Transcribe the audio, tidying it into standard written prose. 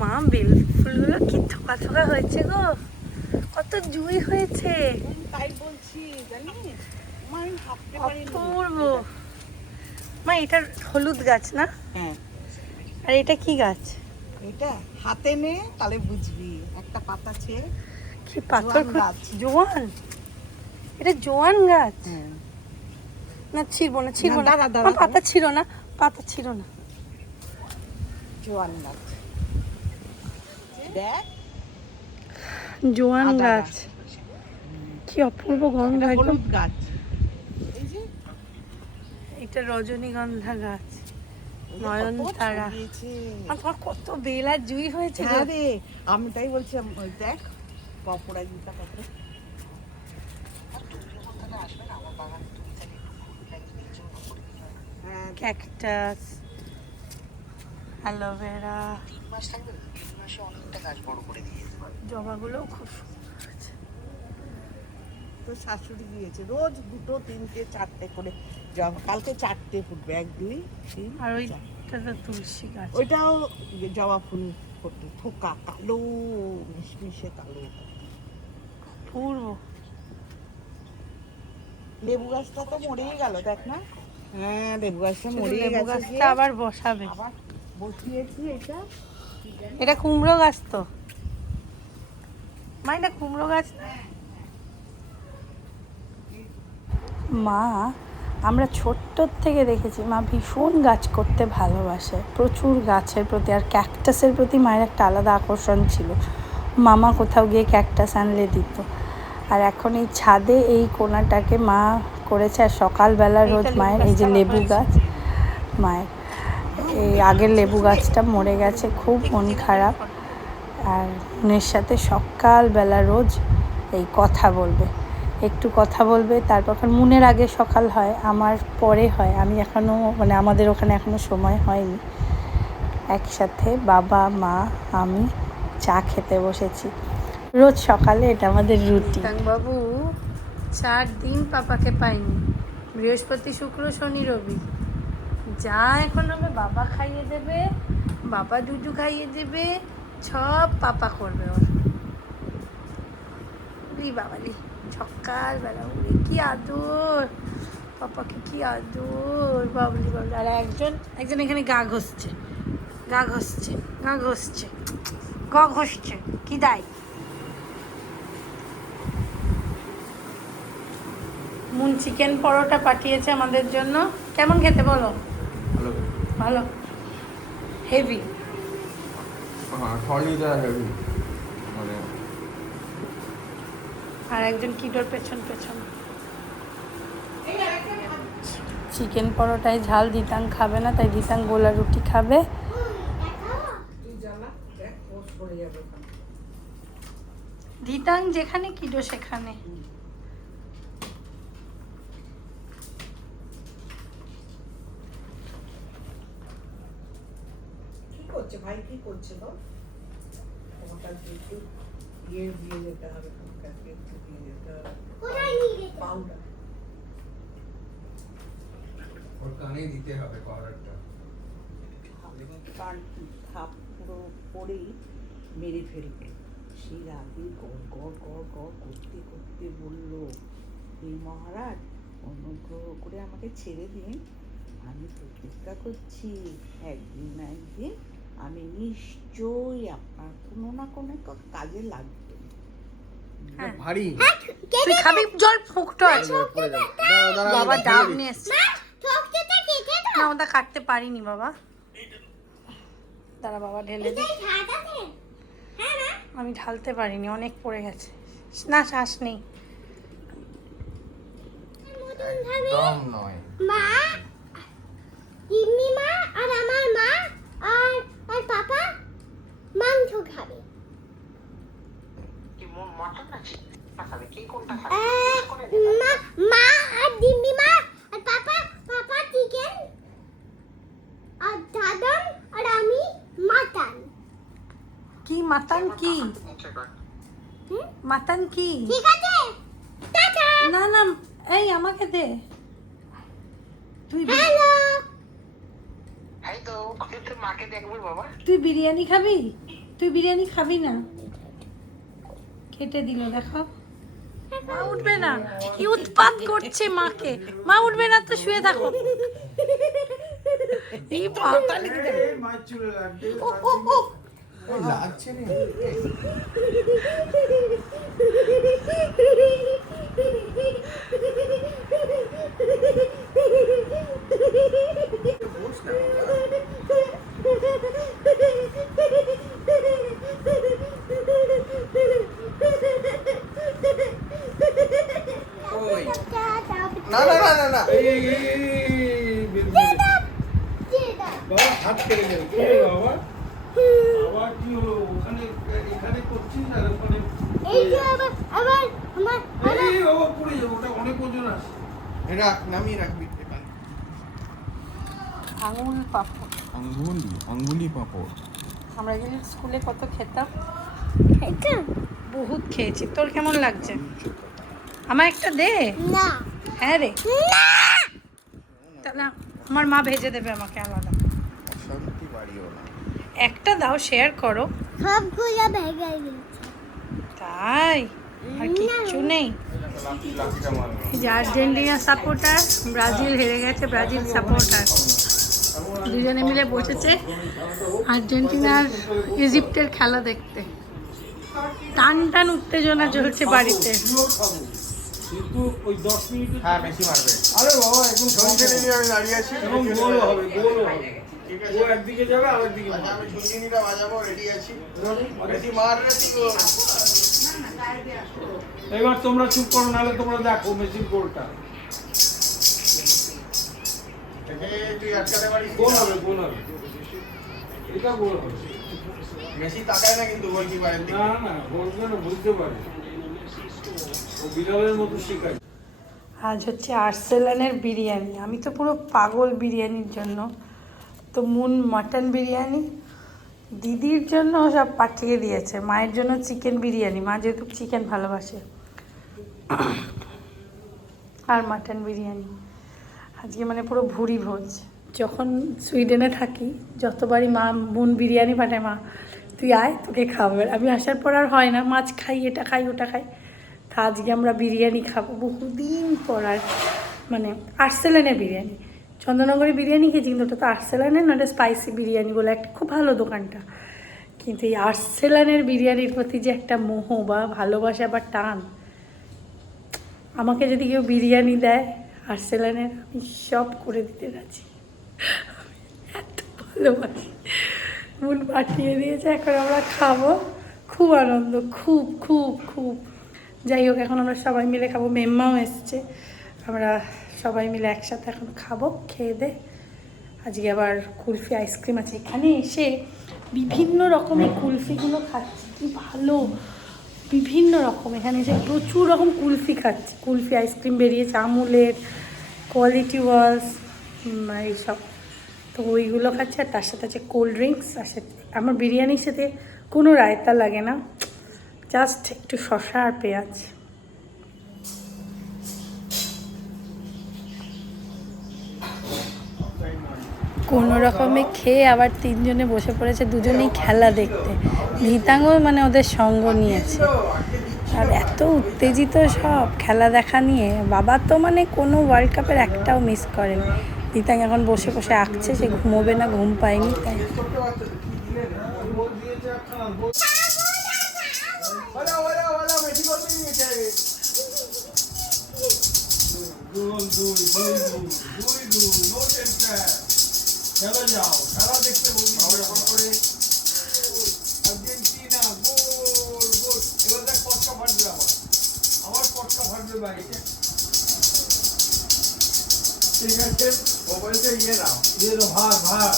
মা বেল ফুলগুলো কি থোকা থোকা হয়েছে গো, কত জুই হয়েছে। তাই বলছি জানিস মা, আমি ভাবতে পারিনি। অপূর্ব। মা এটা হলুদ গাছ না? হ্যাঁ, আর এটা কি গাছ? এটা হাতে নে তাহলে বুঝবি। একটা পাতা ছে, কি পাথর জোয়ান গাছ। জোয়ান? এটা জোয়ান গাছ? হ্যাঁ, না ছিড়বো না, ছিড়বো না। দাঁড়া, দাঁড়া, মা, পাতা ছিল না, পাতা ছিল না। জোয়ান গাছ দেখ, জোয়ান আদা গাছ। গাছ। কি অপূর্ব গন্ধ এটা একদম। হলুদ গাছ। এই যে এটা রজনীগন্ধা গাছ, ওই যে কত নয়নতারা। ছড়িয়েছে। আর তোমার কত বেল আর জুই হয়েছে গো। হ্যাঁ রে, আমি তাই বলছিলাম, ওই দেখ অপরাজিতা কত। হ্যাঁ, ক্যাকটাস, অ্যালোভেরা, জবাগুলো খুব সুন্দর আছে। তো শাশুড়ি দিয়েছে রোজ 2, 3, 4 করে জবা। কালকে 4 ফুটবে, 1, 2, 3, আর 4। ওইটা তো তুলসী গাছ। ওইটাও জবা ফুল ফোটে, থোকা কালো, মিশমিশে কালো। পূর্ব। লেবু গাছটা তো মরেই গেল, দেখ না। হ্যাঁ, লেবু গাছটা মরেই লেবু গেছে। গাছটা আবার বসাবে। আবার বসিয়েছি এটা। এটা কুমড়ো গাছ তো মা, এটা কুমড়ো গাছ না? মা, আমরা ছোট্টর থেকে দেখেছি মা ভীষণ গাছ করতে ভালোবাসে, প্রচুর গাছের প্রতি আর ক্যাকটাসের প্রতি মায়ের একটা আলাদা আকর্ষণ ছিল। মামা কোথাও গিয়ে ক্যাকটাস আনলে দিত। আর এখন এই ছাদে এই কোণাটাকে মা করেছে। আর সকালবেলা রোজ মায়ের এই যে লেবু গাছ, মায়ের এই আগের লেবু গাছটা মরে গেছে, খুব মন খারাপ। আর বোনের সাথে সকালবেলা রোজ এই কথা বলবে, একটু কথা বলবে, তারপর মুনের আগে সকাল হয়, আমার পরে হয়। আমি এখনও মানে আমাদের ওখানে এখনও সময় হয়নি। একসাথে বাবা, মা, আমি চা খেতে বসেছি রোজ সকালে। এটা আমাদের রুটি। বাবু 4 দিন পাপাকে পাইনি, বৃহস্পতি, শুক্র, শনি, রবি। যা এখন হবে বাবা খাইয়ে দেবে, বাবা দুধু খাইয়ে দেবে, সব পাপা করবে ওর। বাবালি সকালবেলা উড়ে কি আদর, পাপাকে কি আদর, বাবলি বাবলি। আর একজন এখানে গা ঘষছে, গা ঘষছে, গা ঘষছে, গা ঘষছে কি দায়। মুন চিকেন পরোটা পাঠিয়েছে আমাদের জন্য। কেমন খেতে বলো? ভালো, হেভি। আর একজন কিডোর পেছন পেছন। চিকেন পরোটায় ঝাল দিতাং খাবে না, তাই দিতাং গোলা রুটি খাবে। দিতাং যেখানে কিডো সেখানে। কি করছে ভাই, কি করছে তো? ওটার একটু দিয়ে যেতে হবে, একটু দিয়ে যেতে হবে পাউডার। ওর কানেই দিতে হবে পাউডারটা। কান খাপ পুরো পরেই মেরে ফেলবে। সেই রাতে গড় গড় গড় গড় করতে করতে বলল, এই মহারাজ অনুগ্রহ করে আমাকে ছেড়ে দিন, আমি প্রতিজ্ঞা করছি একদিন না একদিন আমি নিশ্চয়ই আপনার কোনো না কোনো কাজে লাগবে। ভারী তুই খাবি? জল ফুকটো আছে বাবা, ডাব নিয়ে এসছে না, ওটা কাটতে পারিনি বাবা। দাঁড়া বাবা ঢেলে দি। আমি ঢালতে পারিনি, অনেক পড়ে গেছে। না শ্বাস নেই। একদম নয়। মা, জিম্মি মা আর আমার মা আর পাপা মাংস খাবে। কি মটন আছে? খাবে কি, কোনটা খাবে? মা আর জিম্মি মা আর পাপা চিকেন আর দাদন আর আমি মাটন। কি মাতান? কি মাতান? কি? ঠিক আছে, টাটা। না না, এই আমাকে দে তুই। হ্যালো, এই তো তোর মাকে দেখবো বাবা। তুই বিরিয়ানি খাবি? তুই বিরিয়ানি খাবি না? কেটে দিল দেখো। মা উঠবে না, কি উৎপাত করছে মাকে। মা উঠবে না তো শুয়ে থাকো। এই পাতা লিখে মাছ চুলে লাগছে লাগছে রে বস না ওই না না না না না বাবা হাত কেটে গেল কি হলো বাবা? বাবা কি হলো? ওখানে এখানে করছিস আর ওখানে এই যে আবার আমার এই বাবা পড়ে যাবে, ওটা অনেক ওজন আছে। রাখ নামিয়ে রাখবি আঙুল পাপড়। আঙ্গুলি পাপড় আমরা কিন্তু স্কুলে কত খেতাম, এটা বহুত খেয়েছি। তোর কেমন লাগছে? আমার একটা দে। না হ্যাঁ রে, তাহলে আমার মা ভেজে দেবে আমাকে আলাদা। অশান্তি বাড়িও না একটা দাও, শেয়ার করো। সবগুলো ভেঙে গেছে তাই আর কিচ্ছু নেই। লাঠিটা মারবে এই যে আর্জেন্টিনা সাপোর্টার, ব্রাজিল হেরে গেছে, ব্রাজিল সাপোর্টার দুজনে মিলে বসেছে আর্জেন্টিনার ইজিপ্টের খেলা দেখতে। টান টান উত্তেজনা চলছে বাড়িতে। পুরো খাবো, কিন্তু ওই 10 মিনিটে হ্যাঁ মেসি মারবে আরে বাবা এখন ঝুঁঝুনি নিয়ে আমি দাঁড়িয়ে আছি এবং গোলও হবে, গোলও হবে। ঠিক ও আছে একদিকে যাবে আর একদিকে আচ্ছা, আমি ঝুঁঝুনিটা বাজাবো রেডি আছি মেসি মার রে তুই এবার তোমরা চুপ করো, নাহলে তোমরা দেখো মেসির গোলটা। তুই আটকাতে পারিস গোল হবে, গোল হবে, এটা গোল হবে। মেসি তাকায় না কিন্তু গোলকিপারের দিকে না না, গোল যেন বুঝতে পারে, ও বিড়ালের মতো শেখায়। আজ হচ্ছে আর্সেলানের বিরিয়ানি। আমি তো পুরো পাগল বিরিয়ানির জন্য। তো মুন মাটন বিরিয়ানি, দিদির জন্য সব পাঠিয়ে দিয়েছে। মায়ের জন্য চিকেন বিরিয়ানি, মা যেহেতু চিকেন ভালোবাসে, আর মাটন বিরিয়ানি। আজকে মানে পুরো ভুরি ভোজ। যখন সুইডেনে থাকি যতবারই মা মুন বিরিয়ানি পাঠায়, মা তুই আয় তোকে খাবো। আমি আসার পর আর হয় না, মাছ খাই, এটা খাই, ওটা খাই। তা আজকে আমরা বিরিয়ানি খাবো বহুদিন পর। আর মানে আর্সেলানের বিরিয়ানি, চন্দননগরে বিরিয়ানি খেয়েছি, কিন্তু ওটা তো আর্সেলানের না, স্পাইসি বিরিয়ানি বলে একটা খুব ভালো দোকানটা। কিন্তু এই আর্সেলানের বিরিয়ানির প্রতি যে একটা মোহ বা ভালোবাসা বা টান, আমাকে যদি কেউ বিরিয়ানি দেয় আর্সেলানের, আমি সব করে দিতে রাজি। এত ভালোবাসি। মন পাঠিয়ে দিয়েছে, এখন আমরা খাবো। খুব আনন্দ, খুব খুব খুব। যাই হোক, এখন আমরা সবাই মিলে খাবো। মেম্মাও এসছে, আমরা সবাই মিলে একসাথে এখন খাবো। খেয়ে দে আজকে আবার কুলফি আইসক্রিম আছে। এখানে এসে বিভিন্ন রকমের কুলফিগুলো খাচ্ছি, কি ভালো, বিভিন্ন রকম। এখানে এসে প্রচুর রকম কুলফি খাচ্ছি। কুলফি আইসক্রিম বেরিয়েছে, আমুলের, কোয়ালিটি ওয়ালস, এইসব। তো ওইগুলো খাচ্ছি, আর তার সাথে আছে কোল্ড ড্রিঙ্কস। আর সাথে আমার বিরিয়ানির সাথে কোনো রায়তা লাগে না, জাস্ট একটু শসা আর পেঁয়াজ। কোনো রকমে খেয়ে আবার তিনজনে বসে পড়েছে, দুজনেই খেলা দেখতে। ভিতাঙ্গও মানে ওদের সঙ্গ নিয়েছে। আর এত উত্তেজিত সব খেলা দেখা নিয়ে। বাবা তো মানে কোনো ওয়ার্ল্ড কাপের একটাও মিস করেন। ভিতাং এখন বসে বসে আঁকছে, সে ঘুমোবে না, ঘুম পায়নি তাই। খেলা যাও, খেলা দেখতে বলি। আর্জেন্টিনা গোল গোল। এবার দেখ পটকা ফাটবে, আবার পটকা ফাটবে বাইরে। ঠিক আছে, ও বলছে ইয়ে নাও দিয়ে দাও, ভাত ভাত